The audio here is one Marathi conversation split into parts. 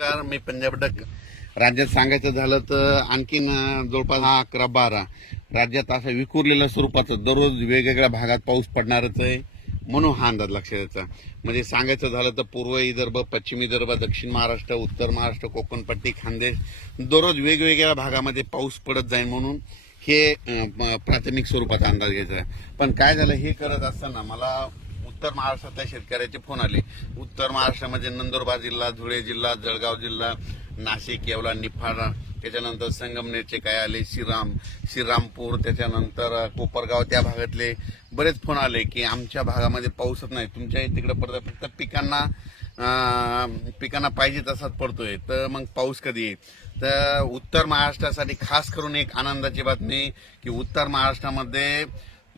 नमस्कार मी पंजाब डक. राज्यात सांगायचं झालं तर आणखीन जवळपास हा अकरा बारा. राज्यात असं विखुरलेल्या स्वरूपाचं दररोज वेगवेगळ्या भागात पाऊस पडणारच आहे म्हणून हा अंदाज लक्षात यायचा म्हणजे सांगायचं झालं तर पूर्व विदर्भ पश्चिम विदर्भ दक्षिण महाराष्ट्र उत्तर महाराष्ट्र कोकणपट्टी खानदेश दररोज वेगवेगळ्या भागामध्ये पाऊस पडत जाईल म्हणून हे प्राथमिक स्वरूपाचा अंदाज घ्यायचा आहे. पण काय झालं हे करत असताना मला उत्तर महाराष्ट्रातल्या शेतकऱ्याचे फोन आले. उत्तर महाराष्ट्रामध्ये म्हणजे नंदुरबार जिल्हा धुळे जिल्हा जळगाव जिल्हा नाशिक येवला निफाडा त्याच्यानंतर संगमनेरचे काय आले? श्रीराम श्रीरामपूर त्याच्यानंतर कोपरगाव त्या भागातले बरेच फोन आले की आमच्या भागामध्ये पाऊसच नाही. तुमच्या तिकडे पडतं फक्त पिकांना पिकांना पाहिजे तसाच पडतोय. तर मग पाऊस कधी येईल? तर उत्तर महाराष्ट्रासाठी खास करून एक आनंदाची बातमी की उत्तर महाराष्ट्रामध्ये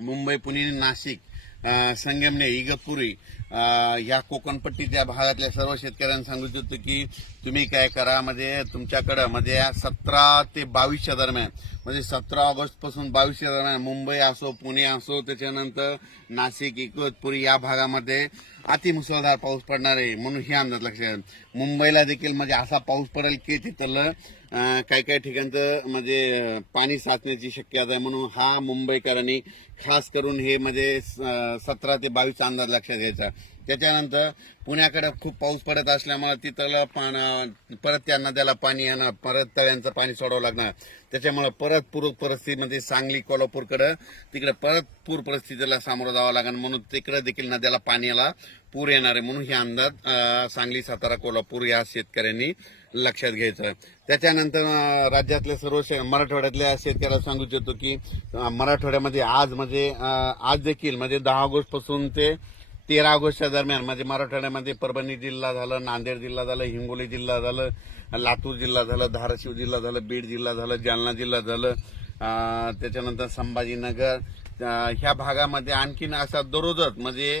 मुंबई पुणे नाशिक संगमने इगतपुरी या कोकणपट्टीच्या भागातल्या सर्व शेतकऱ्यांना सांगू इच्छितो की तुम्ही काय करा म्हणजे तुमच्याकडं म्हणजे सतरा ते बावीसच्या दरम्यान म्हणजे सतरा ऑगस्टपासून बावीसच्या दरम्यान मुंबई असो पुणे असो त्याच्यानंतर नाशिक इगतपुरी या भागामध्ये अतिमुसळधार पाऊस पडणार आहे म्हणून हे अंदाज लक्षात मुंबईला देखील म्हणजे असा पाऊस पडेल की तिथलं काही काही ठिकाणचं म्हणजे पाणी साचण्याची शक्यता आहे म्हणून हा मुंबईकरांनी खास करून हे म्हणजे सतरा ते बावीसचा अंदाज लक्षात घ्यायचा. त्याच्यानंतर पुण्याकडे खूप पाऊस पडत असल्यामुळे तिथलं पान परत त्या नद्याला पाणी येणार परत तळ्यांचं पाणी सोडावं लागणार. त्याच्यामुळे परत पूर परिस्थितीमध्ये सांगली कोल्हापूरकडं तिकडे परत पूर परिस्थितीला सामोरं जावं लागणार म्हणून तिकडे देखील नद्याला पाण्याला पूर येणार आहे म्हणून हे अंदाज सांगली सातारा कोल्हापूर या शेतकऱ्यांनी लक्षात घ्यायचं. त्याच्यानंतर राज्यातल्या सर्व शे- मराठवाड्यातल्या शेतकऱ्याला सांगू इच्छितो की मराठवाड्यामध्ये आज म्हणजे आज देखील म्हणजे दहा ऑगस्टपासून ते तेरा ऑगस्टच्या दरम्यान म्हणजे मराठवाड्यामध्ये परभणी जिल्हा झालं नांदेड जिल्हा झालं हिंगोली जिल्हा झालं लातूर जिल्हा झालं धाराशिव जिल्हा झालं बीड जिल्हा झालं जालना जिल्हा झालं त्याच्यानंतर संभाजीनगर ह्या भागामध्ये आणखीन असा दररोजच म्हणजे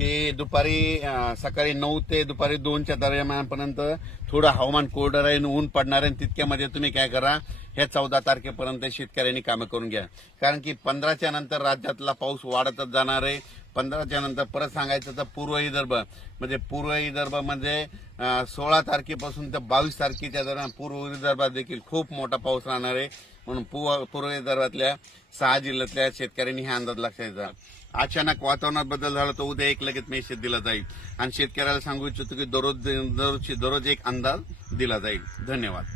की दुपारी सकाळी नऊ ते दुपारी दोनच्या दरम्यानपर्यंत थोडं हवामान कोरडं राहील ऊन पडणार आहे आणि तितक्यामध्ये तुम्ही काय करा हे चौदा तारखेपर्यंत शेतकऱ्यांनी कामं करून घ्या. कारण की पंधराच्या नंतर राज्यातला पाऊस वाढतच जाणार आहे. पंधराच्या नंतर परत सांगायचं तर पूर्व विदर्भ. म्हणजे पूर्व विदर्भ म्हणजे सोळा तारखेपासून तर बावीस तारखेच्या दरम्यान पूर्व विदर्भात देखील खूप मोठा पाऊस राहणार आहे. म्हणून पूर्व पूर्व विदर्भातल्या सहा जिल्ह्यातल्या शेतकऱ्यांनी हे अंदाज लक्षात अचानक वातावरणात बदल झाला तर उद्या एक लगेच मेसेज दिला जाईल. आणि शेतकऱ्याला सांगू इच्छितो की दररोज दररोज दररोज एक अंदाज दिला जाईल. धन्यवाद.